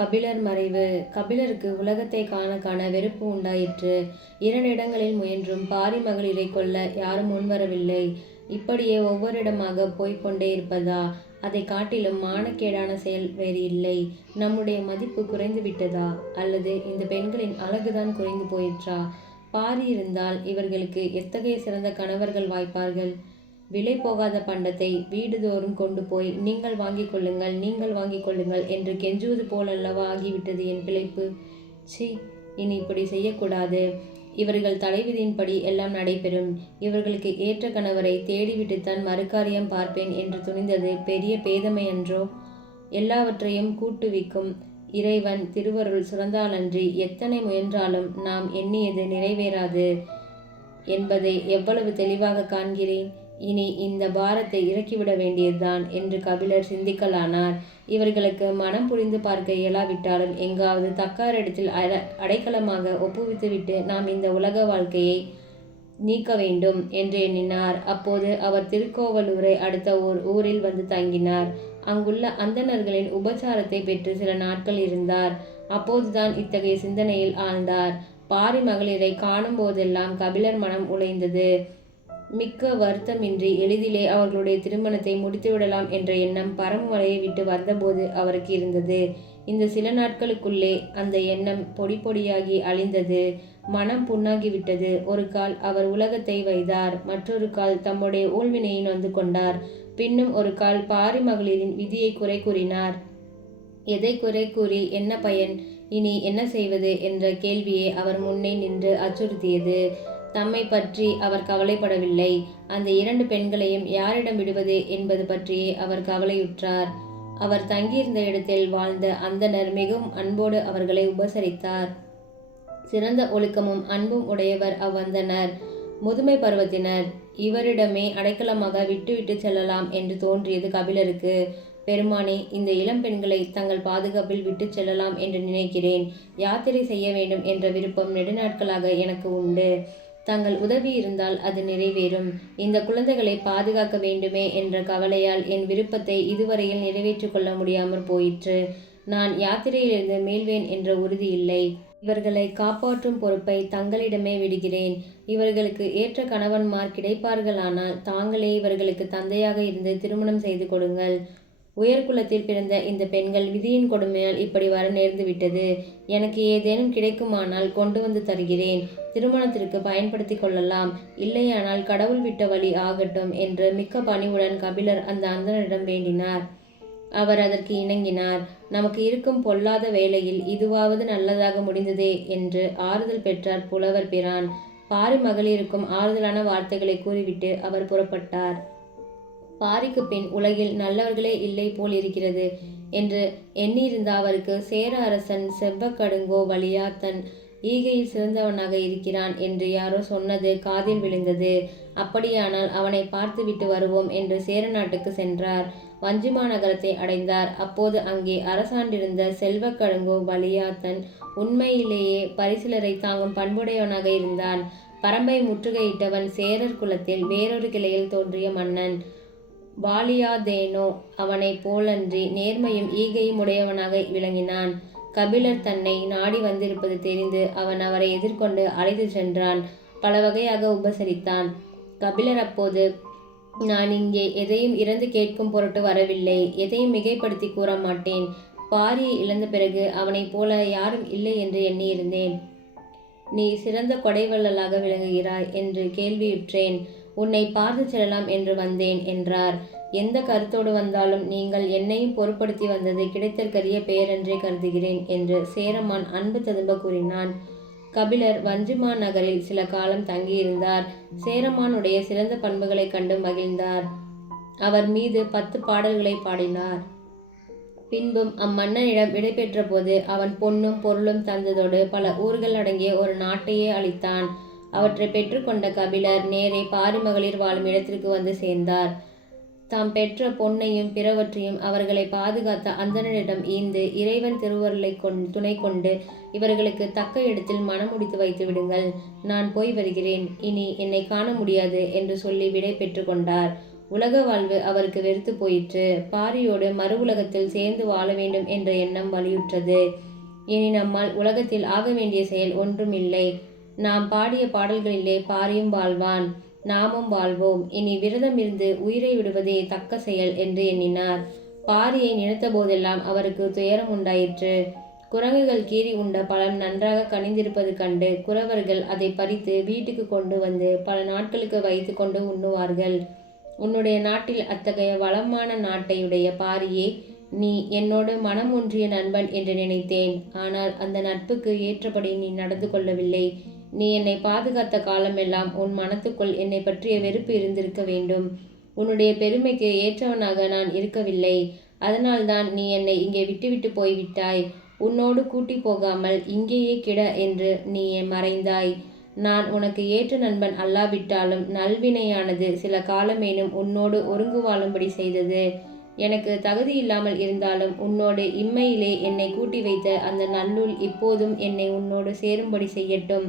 கபிலர் மறைவு. கபிலருக்கு உலகத்தை காண காண வெறுப்பு உண்டாயிற்று. 2 இடங்களில் முயன்றும் பாரி மகளிரை கொல்ல யாரும் முன்வரவில்லை. இப்படியே ஒவ்வொரு இடமாக போய்க் கொண்டே இருப்பதா? அதை காட்டிலும் மானக்கேடான செயல் வேறு இல்லை. நம்முடைய மதிப்பு குறைந்து விட்டதா? அல்லது இந்த பெண்களின் அழகுதான் குறைந்து போயிற்றா? பாரி இருந்தால் இவர்களுக்கு எத்தகைய சிறந்த கணவர்கள் வாய்ப்பார்கள்? விலை போகாத பண்டத்தை வீடுதோறும் கொண்டு போய் நீங்கள் வாங்கிக் கொள்ளுங்கள், நீங்கள் வாங்கிக் கொள்ளுங்கள் என்று கெஞ்சுவது போலல்லவா ஆகிவிட்டது என் பிழைப்பு. சி, இனி இப்படி செய்யக்கூடாது. இவர்கள் தலைவிதியின்படி எல்லாம் நடைபெறும். இவர்களுக்கு ஏற்ற கணவரை தேடிவிட்டுத்தான் மறுகாரியம் பார்ப்பேன் என்று துணிந்தது பெரிய பேதமையன்றோ? எல்லாவற்றையும் கூட்டுவிக்கும் இறைவன் திருவருள் சுரந்தாலன்றி எத்தனை முயன்றாலும் நாம் எண்ணியது நிறைவேறாது என்பதை எவ்வளவு தெளிவாக காண்கிறேன். இனி இந்த பாரத்தை இறக்கிவிட வேண்டியதுதான் என்று கபிலர் சிந்திக்கலானார். இவர்களுக்கு மனம் புரிந்து பார்க்க இயலாவிட்டாலும் எங்காவது தக்காரிடத்தில் அடைக்கலமாக ஒப்புவித்துவிட்டு நாம் இந்த உலக வாழ்க்கையை நீக்க வேண்டும் என்று எண்ணினார். அப்போது அவர் திருக்கோவலூரை அடுத்த ஊரில் வந்து தங்கினார். அங்குள்ள அந்தணர்களின் உபச்சாரத்தை பெற்று சில நாட்கள் இருந்தார். அப்போதுதான் இத்தகைய சிந்தனையில் ஆழ்ந்தார். பாரி மகளிரை காணும் போதெல்லாம் கபிலர் மனம் உழைந்தது. மிக்க வருத்தமின்றி எளிதிலே அவர்களுடைய திருமணத்தை முடித்துவிடலாம் என்ற எண்ணம் பரமமலையை விட்டு வந்தபோது அவருக்கு இருந்தது. இந்த சில நாட்களுக்குள்ளே அந்த எண்ணம் பொடி பொடியாகி அழிந்தது. மனம் புண்ணாகிவிட்டது. ஒரு கால் அவர் உலகத்தை வைத்தார், மற்றொரு கால் தம்முடைய ஊழ்வினையை நொந்து கொண்டார். பின்னும் ஒரு கால் பாரி மகளிரின் விதியை குறை கூறினார். எதை குறை கூறி என்ன பயன்? இனி என்ன செய்வது என்ற கேள்வியே அவர் முன்னே நின்று அச்சுறுத்தியது. தம்மை பற்றி அவர் கவலைப்படவில்லை. அந்த 2 பெண்களையும் யாரிடம் விடுவது என்பது பற்றியே அவர் கவலையுற்றார். அவர் தங்கியிருந்த இடத்தில் வாழ்ந்த அந்தணர் மிகவும் அன்போடு அவர்களை உபசரித்தார். சிறந்த ஒழுக்கமும் அன்பும் உடையவர் அவ்வந்தனர். முதுமை பருவத்தினர். இவரிடமே அடைக்கலமாக விட்டுவிட்டு செல்லலாம் என்று தோன்றியது கபிலருக்கு. பெருமானே, இந்த இளம் பெண்களை தங்கள் பாதுகாப்பில் விட்டு செல்லலாம் என்று நினைக்கிறேன். யாத்திரை செய்ய வேண்டும் என்ற விருப்பம் நெடுநாட்களாக எனக்கு உண்டு. தங்கள் உதவி இருந்தால் அது நிறைவேறும். இந்த குழந்தைகளை பாதுகாக்க வேண்டுமே என்ற கவலையால் என் விருப்பத்தை இதுவரையில் நிறைவேற்றிக் கொள்ள முடியாமற் போயிற்று. நான் யாத்திரையிலிருந்து மீள்வேன் என்ற உறுதி இல்லை. இவர்களை காப்பாற்றும் பொறுப்பை தங்களிடமே விடுகிறேன். இவர்களுக்கு ஏற்ற கணவன்மார் கிடைப்பார்களானால் தாங்களே இவர்களுக்கு தந்தையாக இருந்து திருமணம் செய்து கொடுங்கள். உயர்குலத்தில் பிறந்த இந்த பெண்கள் விதியின் கொடுமையால் இப்படி வர நேர்ந்து விட்டது. எனக்கு ஏதேனும் கிடைக்குமானால் கொண்டு வந்து தருகிறேன். திருமணத்திற்கு பயன்படுத்தி கொள்ளலாம். இல்லையானால் கடவுள் விட்ட வழி ஆகட்டும் என்று மிக்க பணிவுடன் கபிலர் அந்த அந்தணரிடம் வேண்டினார். அவர் அதற்கு இணங்கினார். நமக்கு இருக்கும் பொல்லாத வேளையில் இதுவாவது நல்லதாக முடிந்ததே என்று ஆறுதல் பெற்றார் புலவர் பிரான். பாரி மகளிருக்கும் ஆறுதலான வார்த்தைகளை கூறிவிட்டு அவர் புறப்பட்டார். பாரிக்கு பின் உலகில் நல்லவர்களே இல்லை போல் இருக்கிறது என்று எண்ணியிருந்த அவருக்கு சேர அரசன் செவ்வக்கடுங்கோ வழியா தன் ஈகையில் சிறந்தவனாக இருக்கிறான் என்று யாரோ சொன்னது காதில் விழுந்தது. அப்படியானால் அவனை பார்த்துவிட்டு வருவோம் என்று சேர நாட்டுக்கு சென்றார். வஞ்சிமா நகரத்தை அடைந்தார். அப்போது அங்கே அரசாண்டிருந்த செல்வக்கடுங்கோ வலியாத்தன் உண்மையிலேயே பரிசிலரை தாங்கும் பண்புடையவனாக இருந்தான். பரம்பை முற்றுகையிட்டவன் சேரர் குலத்தில் வேறொரு கிளையில் தோன்றிய மன்னன். வாலியாதேனோ அவனை போலன்றி நேர்மையும் ஈகையும் உடையவனாக விளங்கினான். கபிலர் தன்னை நாடி வந்திருப்பது தெரிந்து அவன் அவரை எதிர்கொண்டு அழைத்து சென்றான். பல வகையாக உபசரித்தான். கபிலர் அப்போது, நான் இங்கே எதையும் இறந்து கேட்கும் பொருட்டு வரவில்லை. எதையும் மிகைப்படுத்தி கூற மாட்டேன். பாரியை இழந்த பிறகு அவனைப் போல யாரும் இல்லை என்று எண்ணியிருந்தேன். நீ சிறந்த கொடைவள்ளலாக விளங்குகிறாய் என்று கேள்வியுற்றேன். உன்னை பார்த்து செல்லலாம் என்று வந்தேன் என்றார். எந்த கருத்தோடு வந்தாலும் நீங்கள் என்னையும் பொருட்படுத்தி வந்தது கிடைத்தற்கரிய பெயரென்றே கருதுகிறேன் என்று சேரமான் அன்பு ததும்ப கூறினான். கபிலர் வஞ்சிமா நகரில் சில காலம் தங்கியிருந்தார். சேரமானுடைய சிறந்த பண்புகளை கண்டு மகிழ்ந்தார். அவர் மீது 10 பாடல்களை பாடினார். பின்பும் அம்மன்னனிடம் விடை பெற்ற போது அவன் பொன்னும் பொருளும் தந்ததோடு பல ஊர்கள் அடங்கிய ஒரு நாட்டையே அளித்தான். அவற்றை பெற்றுக்கொண்ட கபிலர் நேரே பாரி மகளிர் வாழும் இடத்திற்கு வந்து சேர்ந்தார். தாம் பெற்ற பொன்னையும் பிறவற்றையும் அவர்களை பாதுகாத்த அந்தணரிடம் ஈந்து இறைவன் திருவருளை துணை கொண்டு இவர்களுக்கு தக்க இடத்தில் மனம் முடித்து வைத்து விடுங்கள். நான் போய் வருகிறேன். இனி என்னை காண முடியாது என்று சொல்லி விடை பெற்று கொண்டார். உலக வாழ்வு அவருக்கு வெறுத்து போயிற்று. பாரியோடு மறு உலகத்தில் சேர்ந்து வாழ வேண்டும் என்ற எண்ணம் வலியுற்றது. இனி நம்மால் உலகத்தில் ஆக வேண்டிய செயல் ஒன்றும் இல்லை. நாம் பாடிய பாடல்களிலே பாரியும் வாழ்வான், நாமும் வாழ்வோம். இனி விரதம் இருந்து உயிரை விடுவதே தக்க செயல் என்று எண்ணினார். பாரியை நினைத்த போதெல்லாம் அவருக்கு துயரம் உண்டாயிற்று. குரங்குகள் கீறி உண்ட பழம் நன்றாக கனிந்திருப்பது கண்டு குறவர்கள் அதை பறித்து வீட்டுக்கு கொண்டு வந்து பல நாட்களுக்கு வைத்து கொண்டு உண்ணுவார்கள். உன்னுடைய நாட்டில் அத்தகைய வளமான நாட்டையுடைய பாரியே, நீ என்னோடு மனம் ஒன்றிய நண்பன் என்று நினைத்தேன். ஆனால் அந்த நட்புக்கு ஏற்றபடி நீ நடந்து கொள்ளவில்லை. நீ என்னை பாதுகாத்த காலமெல்லாம் உன் மனத்துக்குள் என்னை பற்றிய வெறுப்பு இருந்திருக்க வேண்டும். உன்னுடைய பெருமைக்கு ஏற்றவனாக நான் இருக்கவில்லை. அதனால்தான் நீ என்னை இங்கே விட்டுவிட்டு போய்விட்டாய். உன்னோடு கூட்டி போகாமல் இங்கேயே கிட என்று நீ மறைந்தாய். நான் உனக்கு ஏற்ற நண்பன் அல்லாவிட்டாலும் நல்வினையானது சில காலமேனும் உன்னோடு ஒருங்கு வாழும்படி செய்தது. எனக்கு தகுதி இல்லாமல் இருந்தாலும் உன்னோடு இம்மையிலே என்னை கூட்டி வைத்த அந்த நல்லுள் இப்போதும் என்னை உன்னோடு சேரும்படி செய்யட்டும்.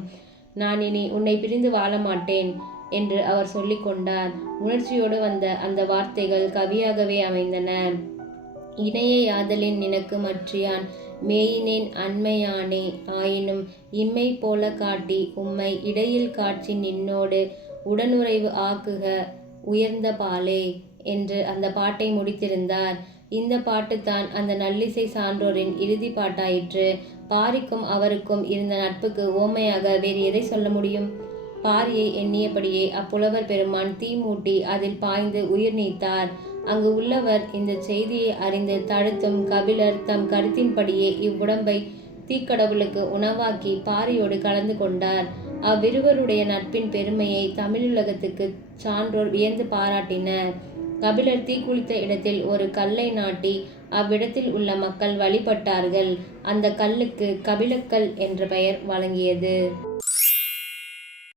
நான் இனி உன்னை பிரிந்து வாழ மாட்டேன் என்று அவர் சொல்லிக் கொண்டார். உணர்ச்சியோடு வந்த அந்த வார்த்தைகள் கவியாகவே அமைந்தன. இணையை ஆதலின் நினக்கு மற்றியான் மேயினேன் அண்மையானே, ஆயினும் இம்மை போல காட்டி உம்மை இடையில் காட்சி நின்னோடு உடனுறைவு ஆக்குக உயர்ந்த பாலே என்று அந்த பாட்டை முடித்திருந்தார். இந்த பாட்டுத்தான் அந்த நல்லிசை சான்றோரின் இறுதி பாட்டாயிற்று. பாரிக்கும் அவருக்கும் இருந்த நட்புக்கு ஓமையாக வேறு எதை சொல்ல முடியும்? பாரியை எண்ணியபடியே அப்புலவர் பெருமான் தீ மூட்டி அதில் பாய்ந்து உயிர் நீத்தார். அங்கு உள்ளவர் இந்த செய்தியை அறிந்து தடுத்தும் கபிலர் தம் கருத்தின்படியே இவ்வுடம்பை தீக்கடவுளுக்கு உணவாக்கி பாரியோடு கலந்து கொண்டார். அவ்விருவருடைய நட்பின் பெருமையை தமிழுலகத்துக்கு சான்றோர் வியந்து பாராட்டினர். கபிலர் தீக்குளித்த இடத்தில் ஒரு கல்லை நாட்டி அவ்விடத்தில் உள்ள மக்கள் வழிபட்டார்கள். அந்த கல்லுக்கு கபிலக்கல் என்ற பெயர் வழங்கியது.